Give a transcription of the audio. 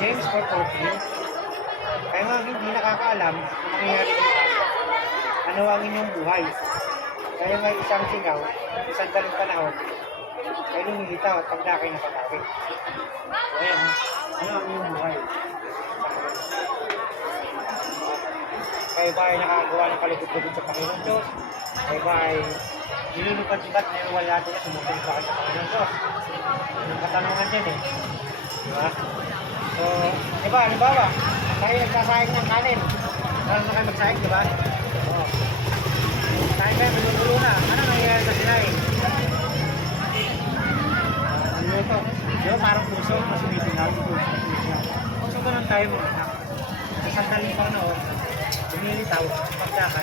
James 4:14. Kaya nga hindi nakakaalam kung mangyayari dito. Ano ang inyong buhay? Kaya nga isang singaw, isang daling panahon, ay lumilitaw at pagdakay na pagdakay. Ayan, ano ang inyong buhay? Kayo ba ay nakagawa ng kalugod-lugod sa Panginoon Diyos? Kayo ba ay nilulupad-lupad na yung wala natin na sumusunod ba kayo sa Panginoon Diyos? Yung katanungan din eh. Diba? So, diba, halimbawa, tayo nagsasayang ng kanin. Para na kayo magsayang, diba? Oo. Tayo kayo, minutulo na. Ano nangyayari sa sinayin? Minuto. Diba, parang puso, mas umitingaw. So, ganun tayo mga anak. Sa sandaling Panginoon, lumilitaw, pagdakay,